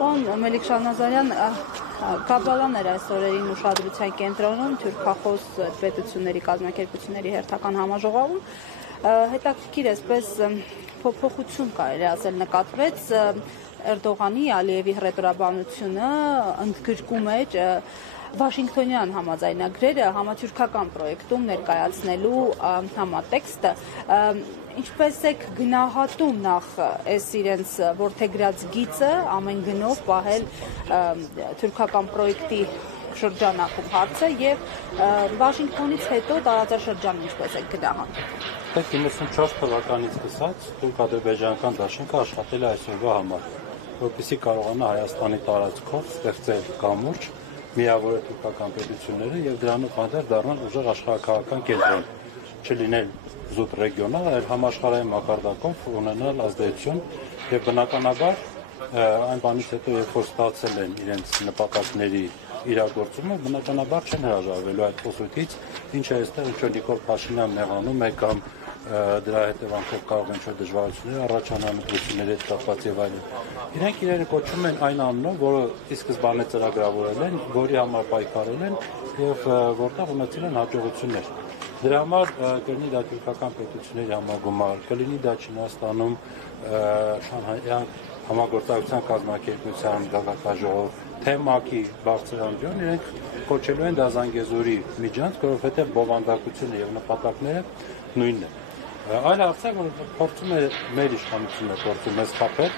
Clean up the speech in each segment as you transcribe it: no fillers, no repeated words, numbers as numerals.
Պարոն Մելիք Շահնազարյան, Կաբալան էր այս օրերին ուշադրության կենտրոնում թուրքախոս պետությունների կազմակերպությունների հերթական համաժողովում։ Հետաքրքիր այսպես փոփոխություն կարելի ասել նկատվեց Էրդողանի, Ալիևի հռետորաբանությունը ընդգրկում էր Վաշինգտոնյան համաձայնագրերը համաթյուրքական պրոյեկտում ներկայացնելու համատեքստը, ինչպես եք գնահատում նախ այս իրենց որդեգրած գիծը ամեն գնով պահել թուրքական պրոյեկտի շրջանակում հարցը եւ Վաշինգտոնից հետո տարածաշրջանը ինչպես եք գնահատում։ 94 թվականից սկսած թուրք-ադրբեջանական դաշինքը աշխատել է այսօրվա համար, որպեսզի կարողանա Հայաստանի տարածքով ստեղծել կամուրջ, միավորել թուրքական պետությունները եւ դրանով հանդերձ դառնալ ուժեղ աշխարհաքաղաքական կենտրոն, չլինել զուտ ռեգիոնալ, այլ համաշխարհային մակարդակով ունենալ ազդեցություն եւ բնականաբար այն բանից հետո երբ որ ստացել են իրենց նպատակների իրագործումը, բնականաբար չեն հրաժարվելու այդ խոսույթից, ինչը այստեղ ինչ-որ Նիկոլ Փաշինյանն եղանում է կամ դրա հետևանքով կարող են ինչ-որ դժվարություններ առաջանալ ընտրությունների հետ կապված եւ այլն։ Իրենք իրերը կոչում են այն անունով, որը ի սկզբանե ծրագրավորել են, որի համար պայքարել են եւ որտեղ ունեցել են հաջողություններ։ Դրա համար կլինի դա թուրքական պետությունների համագումար, կլինի դա Չինաստանում Շանհայյան համագործակցության կազմակերպության գագաթաժողով, թե ՄԱԿ-ի բարձր անդրոն, իրենք կոչելու են դա Զանգեզուրի միջանցք, որովհետև բովանդակությունը եւ նպատակները նույնն է։ Այլ հարց է, որ փորձում է մեր իշխանությունը փորձում է սխապել,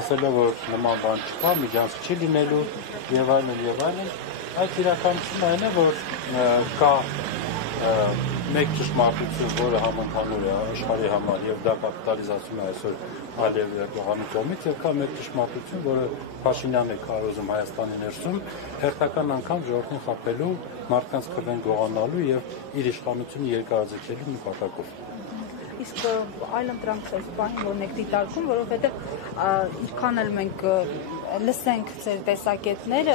ասելով որ նման բան չկա, միջանցք չի լինելու եւ այլն եւ այլն։ Այդ իրականությունն այն է, որ կա մեկ ճշմարտություն, որը համընդհանուր է աշխարհի համար եւ դա կապիտալիզացում է այսօր Ալիևի Էրդողանի կողմից եւ կա մեկ ճշմարտություն, որը Փաշինյանն է քարոզում Հայաստանի ներսում, հերթական անգամ ժողովրդին խաբելու, մարդկանց քվեն գողանալու եւ իր իշխանությունը երկարաձգելու նպատակով։ Իսկ այլընտրանք է սպանին, որ եք դիտարկում, որովհետև ինչքան էլ մենք լսենք ձեր տեսակետները,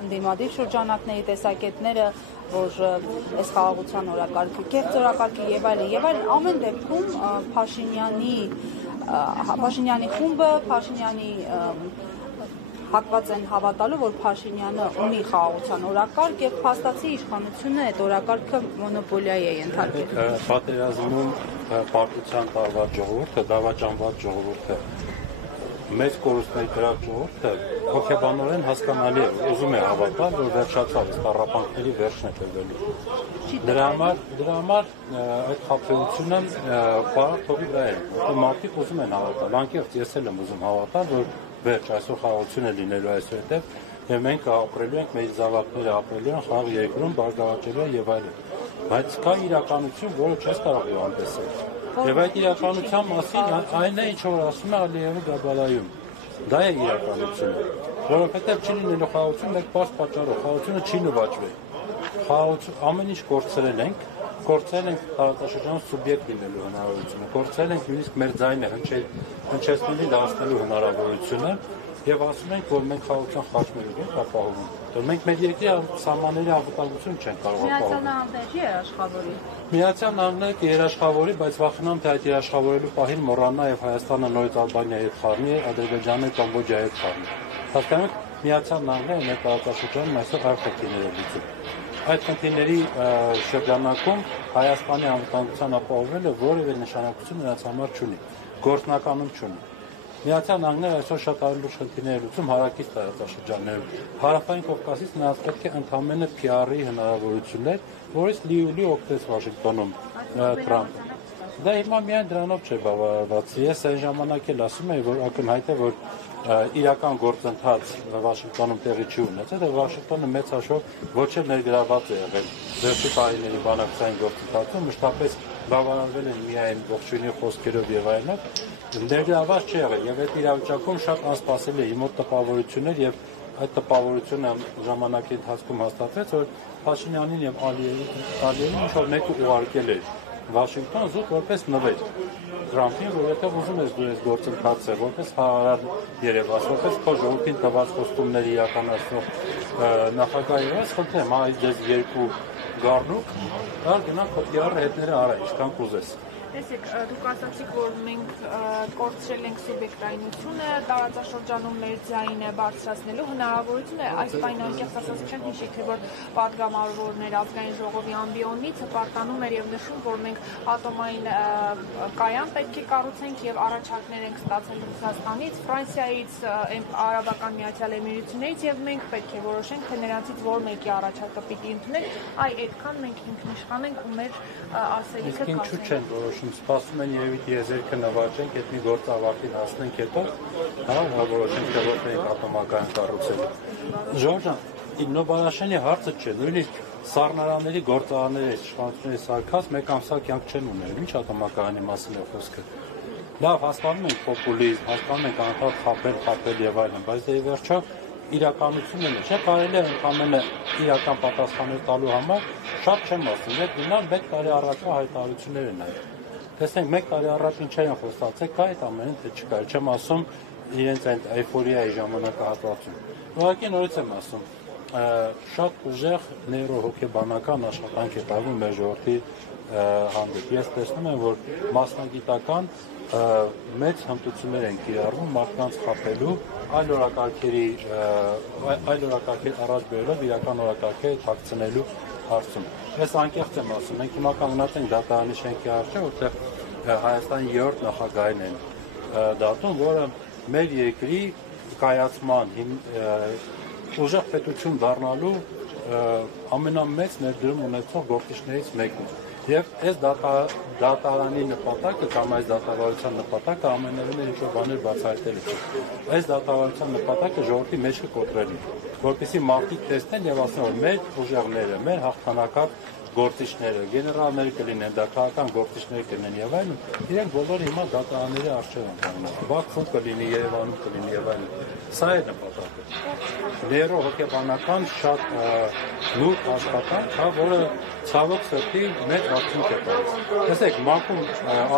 ընդդիմադիր շրջանակների տեսակետները, որ այս խաղաղության օրակարգը, կեղծ օրակարգը եւ այլն, ամեն դեպքում Փաշինյանի խումբը, Փաշինյանի հակված են հավատալու, որ Փաշինյանը ունի խաղաղության օրակարգ եւ փաստացի իշխանությունը այդ օրակարգը մոնոպոլիայի է ենթարկել։ Պատերազմում պարտության տարված ժողովուրդը, դավաճանված ժողովուրդը, մեծ կորուստներ կրած ժողովուրդը հոգեբանորեն հասկանալի է, ուզում է հավատալ, որ վերջացավ, տառապանքների վերջն է տրվելու։ Դրա համար այդ խաբեությունը պարարտ հողի վրա է, մարդիկ ուզում են հավատալ, անկեղծ ես էլ եմ ուզում հավատալ, որ վերջ այսօր խաղաղություն է լինելու այսուհետև եւ մենք ապրելու ենք, մեր զավակները ապրելու են խաղաղ երկրում, բարգավաճելու եւ այլն։ Բայց կա իրականություն, որը չես կարող անտեսել։ Եվ այդ իրականության մասին այն է, ինչ որ ասում է Ալիևի Գաբալայում։ Դա է իրականությունը, որովհետեւ չի լինելու խաղաղություն մեկ բարձ պատճառով, խաղաղությունը չի նվաճվել։ Խաղաղություն ամեն ինչ կորցրել ենք տարածաշրջանում սուբյեկտ լինելու հնարավորությունը, կորցրել ենք նույնիսկ մեր ձայնը հնչեցնելի դարձնելու հնարավորությունը եւ ասում ենք, որ մենք խաղաղության խաչմերուկ ենք ապահովում։ Մենք մեր երկրի սահմանների անվտանգություն չենք կարող ապահովում։ Միացյալ Նահանգները երաշխավորի, բայց վախենամ, թե այդ երաշխավորելու պահին մոռանա եւ Հայաստանը նորից Ալբանիայի հետ խառնի, Ադրբեջանը Կամբոջայի հետ խառնի։ Հասկանում եք, Միացյալ Նահանգները մեր տարածաշրջանում այսօր այլ խնդիրներ է լուծում։ Այդ խնդիրների շրջանակում Հայաստանի անվտանգության ապահովելը որևէ նշանակություն նրանց համար չունի, գործնականում չունի։ Միացյալ Նահանգները այսօր շատ այլ խնդիրներ է լուծում հարակից տարածաշրջաններում։ Հարավային Կովկասից նրանց պետք է ընդամենը PR-ի հնարավորություններ, որից լիուլի օգտեց Վաշինգտոնում Թրամփը։ Դա հիմա միայն դրանով չէ բավարարված։ Ես այն ժամանակ էլ ասում եի, որ ակնհայտ է, որ իրական գործընթաց Վաշինգտոնում տեղի չի ունեցել, եւ Վաշինգտոնը մեծ հաշվով ոչ էլ ներգրաված է եղել վերջի տարիների բանակցային գործընթացում, մշտապես բավարարվել են միայն ողջույնի խոսքերով եւ այլն, ներգրաված չի եղել եւ այդ իրավիճակում շատ անսպասելի է մոտ տպավորություններ եւ այդ տպավորությունը ժամանակի ընթացքում հաստատվեց, որ Փաշինյանին եւ Ալիևին ինչ-որ մեկը ուղարկել էր Վաշինգտոն զուտ որպես նվեր Թրամփին, որովհետև ուզում ես դու այս գործընթացը որպես հարար երևաց, որպես քո ժողովրդին տված խոստումների իրականացնող նախագահ եղած, խնդրեմ, այ դες երկու գառնուկ, դար գնանք PR հետները արա, ինչքան կուզես։ Տեսեք, դուք ասացիք, որ մենք կորցրել ենք սուբյեկտայնությունը, տարածաշրջանում մեր ձայնը բարձրացնելու հնարավորությունը, այս պայն անկեղծ ասած չեմ հիշի, թե որ պատգամավորներ ազգային ժողովի ամբիոնից հպարտանում էր եւ նշում, որ մենք ատոմային կայան պետք է կառուցենք եւ առաջարկներ ենք ստացել Ռուսաստանից, Ֆրանսիայից, Արաբական Միացյալ Էմիրություններից եւ մենք պետք է որոշենք, թե նրանցից որ մեկի առաջարկը պիտի ընդունենք, այդքան մենք ինքնիշխան ենք ու մեր ասելիքը կասենք։ Սպասում են երևի դիեզերքը նվաճենք, այդ մի գործ ավարտին հասնենք հետո, հա, որոշենք թե որտեղ ենք ատոմակայան կառուցելու։ Ժորժ ջան, Նոբարաշյանի հարցը չէ, նույնիսկ սառնարանների գործարանների իշխանությունների սարքած մեկ ամսյա կյանք չեն ունենում, ինչ ատոմակայանի մասին է խոսքը։ Լավ, հասկանում ենք պոպուլիզմ, հասկանում ենք անդադար խաբել եւ այլն, բայց դե վերջո իրականությունն է, չէ՞, կարելի է ընդամենը իրական պատասխաններ տալու համար շատ չեմ ասում, այդ գնալ 1 տարի առաջվա հայտարարություններն են։ Տեսնենք 1 տարի առաջ ինչեր են խոստացել, կա այդ ամենը թե չկա, չեմ ասում իրենց այդ էյֆորիայի ժամանակահատվածում։ Ուղղակի նորից եմ ասում, շատ ուժեղ նեյրոհոգեբանական աշխատանք է տարվում մեր ժողովրդի հանդեպ։ Ես տեսնում եմ, որ մասնագիտական մեծ հմտություններ են կիրառվում մարդկանց խաբելու, այլ օրակարգերի առաջ բերելով իրական օրակարգերը թաքցնելու հարցում։ Ես անկեղծ եմ ասում, մենք հիմա կանգնած ենք դատարանի շենքի առջև, որտեղ Հայաստանի 3-րդ նախագահին են դատում, որը մեր երկրի կայացման ուժեղ պետություն դառնալու ամենամեծ ներդրում ունեցող գործիչներից մեկն է։ Եվ այս դատարանի նպատակը կամ այս դատավարության նպատակը ամենևին ինչ-որ բաներ բացահայտելու չէ։ Այս դատավարության նպատակը ժողովրդի մեջքը կոտրելու, որպեսզի մարդիկ տեսնեն եւ ասեն, որ մեր ուժեղները, մեր հաղթանակակ գործիչները, գեներալները կլինեն, դաշնակցական գործիչներ կլինեն եւ այլն, իրենք բոլորը հիմա դատարանների առջև են կանգնած։ Բաքվում կլինի, Երևանում կլինի եւ այլն։ Սա է նպատակը։ Նեյրոհոգեբանական շատ լուրջ աշխատանք, հա, որը ցավոք սրտի մեծ արդյունք է տալիս։ Տեսեք, մանկում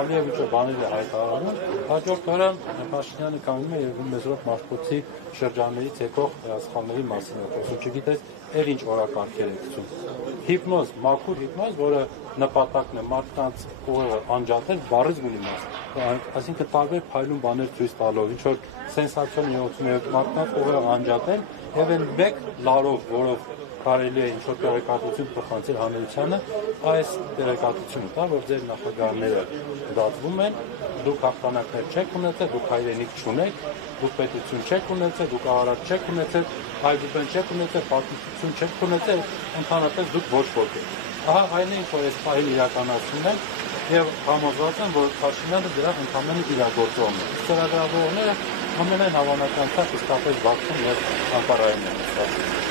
Ալիևիչը բաներ է հայտարարում, հաջորդ օրը Փաշինյանը կանգնում է եւ մեզրոք Մաշտոցի շրջաններից եկող սխալների մասին է խոսում, չգիտես, էլ ինչ օրակարգեր է գցում։ Հիպնոզ, մաքուր հիպնոզ, որը նպատակն է մարդկանց ուղեղը անջատել, բառից ունի մաս։ Այսինքն տարբեր փայլուն բաներ ցույց տալով, ինչ որ սենսացիոն եղություն եւ մարդկանց ուղեղը անջատել եւ այն մեկ լարով, որով կարելի է ինչ որ տեղեկատվություն փոխանցել հանրությանը, այս տեղեկատվությունը տա, որ ձեր նախագահները դատվում են, դուք հաղթանակներ չեք ունեցել, դուք հայրենիք չունեք, դուք պետություն չեք ունեցել, դուք արարած չեք ունեցել, հայբուբեն չեք ունեցել, պատմություն չեք ունեցել, ընդհանրապես դուք ոչ ոք եք։ Ահա այն է, ինչ որ այս պահին իրականացնում են եւ համոզված են, որ Փաշինյանը դրա ընդհանրապես իրագործողն է։ Ծրագրավորողները ամենայն հավանականությամբ իսկապես Բաքվում եւ Անկարայում են ստացվում։